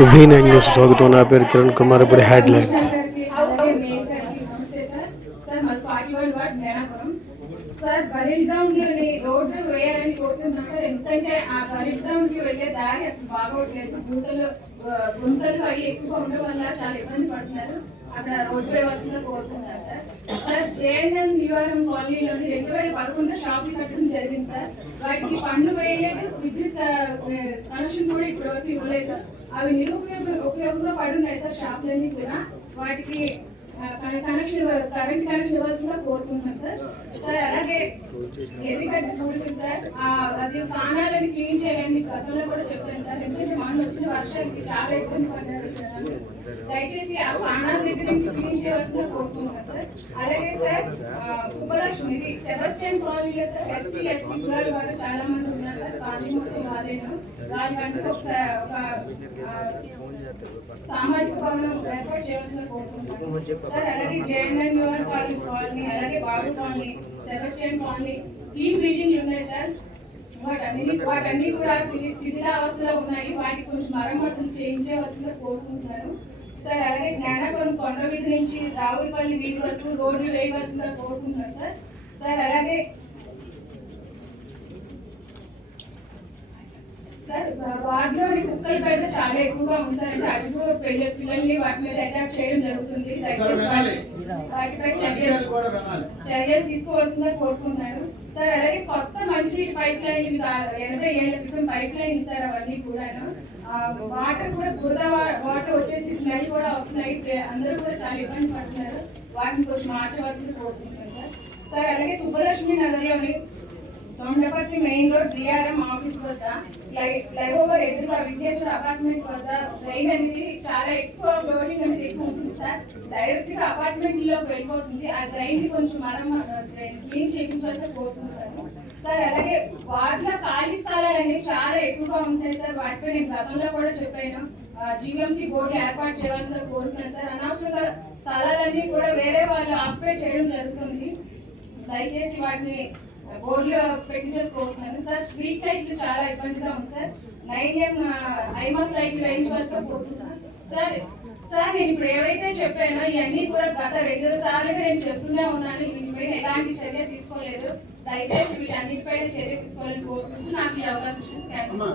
विभिन्न स्वागत होना पर किरण कुमार पर हेडलाइंस నమస్తే సార్ సార్ మాది party one ward Gnanapuram. Sir బరిల్ గ్రౌండ్లోని రోడ్డు వేయాలని కోరుతున్నాం. సార్ ఎందుకంటే ఆ బరిల్ గ్రౌండ్కి వెళ్ళే దారి అసలు బాగోట్లేదు. గుంతలు గుంతలు అవి ఎక్కువ ఉండడం వల్ల చాలా ఇబ్బంది పడుతున్నారు. అక్కడ రోడ్డు వ్యవస్థలో కోరుతున్నారు సార్. సార్ జేఎన్ఎం నివారం కాలనీలోని రెండు వేల పదకొండులో షాపులు కట్టడం జరిగింది సార్. వాటికి పన్ను వేయలేదు. విద్యుత్ కనెక్షన్ కూడా ఇప్పటివరకు ఇవ్వలేదు. అవి నిరుపయోగ ఉపయోగంలో పడున్నాయి సార్ షాపులన్నీ కూడా. వాటికి కనెక్షన్ కరెంట్ కనెక్షన్ ఇవ్వాల్సిందిగా కోరుకుంటున్నాం సార్. సార్ అలాగే ఎర్రిగడ్డ పూడికి సార్ అది కాణాలని క్లీన్ చేయాలని గతంలో కూడా చెప్పాను సార్. ఎందుకంటే మనం వచ్చిన వర్షానికి చాలా ఇబ్బంది పడ్డారు దయచేసి ఆ కాణాల దగ్గర నుంచి క్లీన్ చేయవలసిందిగా కోరుకుంటున్నాను సార్. అలాగే సార్ ఆ, సుబ్బలక్ష్మి ఇది సెబస్టియన్ కాలనీలో సార్ ఎస్సీ ఎస్టీ కులాల వారు చాలా మంది ఉన్నారు సార్. కాలనీ మొత్తం వాళ్ళేను? వాళ్ళకంటూ ఒకసారి ఒక సామాజిక భవనం ఏర్పాటు చేయాల్సిన కోరుకుంటున్నాను. సార్ అలాగే జేఎన్ఎన్ యువర్ కాలనీ కాలనీ అలాగే Babu colony Sebastian colony scheme బిల్డింగ్లు ఉన్నాయి సార్. వాటన్ని వాటన్ని కూడా శిథిలావస్థలో ఉన్నాయి. వాటి కొంచెం మరమ్మతులు చేయించవలసిందిగా కోరుకుంటున్నాను. సార్ అలాగే జ్ఞానాపురం కొండ వీధి నుంచి రావులపల్లి వీధి వరకు రోడ్లు వేయవలసిందిగా కోరుకుంటున్నాను సార్. సార్ అలాగే సార్ వాటిలోని కుక్కల బెడ్ చాలా ఎక్కువగా ఉంది సార్ అంటే అటు కూడా పిల్ల పిల్లల్ని వాటి మీద అటాక్ చేయడం జరుగుతుంది. దయచేసి వాటి- వాటిపై చర్యలు చర్యలు తీసుకోవాల్సిందిగా కోరుకుంటున్నాను. సార్ అలాగే కొత్త మంచినీటి పైప్ లైన్ ఎనభై ఏళ్ళ క్రితం పైప్ లైన్ ఇస్తారు అవన్నీ కూడాను. వాటర్ కూడా బురద వాటర్ వచ్చేసి స్మెల్ కూడా వస్తున్నాయి. అందరూ కూడా చాలా ఇబ్బంది పడుతున్నారు. వాటిని కొంచెం మార్చవలసింది కోరుకుంటున్నాను సార్. సార్ అలాగే సుబ్బలక్ష్మి నగర్లోని Thondapatti main road DRM office వద్ద ఫ్లై- ఫ్లైఓవర్ ఎదురుగా విఘ్నేశ్వర అపార్ట్మెంట్ వద్ద ట్రైన్ అనేది చాలా ఎక్కువ లోడింగ్ అనేది ఎక్కువ ఉంటుంది సార్. డైరెక్ట్గా అపార్ట్మెంట్లోకి వెళ్ళిపోతుంది. ఆ ట్రైన్ని కొంచెం మనం క్లీన్ చేయించాల్సి కోరుకుంటున్నాను సార్. అలాగే వాటిలో ఖాళీ స్థలాలు అనేవి చాలా ఎక్కువగా ఉంటాయి సార్. వాటిపై నేను గతంలో కూడా చెప్పాను. జీవీఎంసీ బోర్డు ఏర్పాటు చేయాల్సిన కోరుతున్నాను సార్. అనవసరంగా స్థలాలన్నీ కూడా వేరే వాళ్ళు ఆక్యుపై చేయడం జరుగుతుంది. దయచేసి వాటిని బోర్డులో పెట్టి చేసుకోవచ్చు సార్ స్ట్రీట్ లైట్లు చాలా ఇబ్బందిగా ఉంది సార్. నైన్ ఎం ఐమాస్ లైట్లు వేయించవలసిన కోరుతున్నాను సార్ సార్ నేను ఇప్పుడు ఏవైతే చెప్పానో ఇవన్నీ కూడా గత రెండు సార్లుగా నేను చెప్తూనే ఉన్నాను. వీటిపైన ఎలాంటి చర్య తీసుకోలేదు. దయచేసి వీటన్నిటిపైన చర్య తీసుకోవాలని కోరుకుంటూ నాకు ఈ అవకాశం ఇచ్చింది.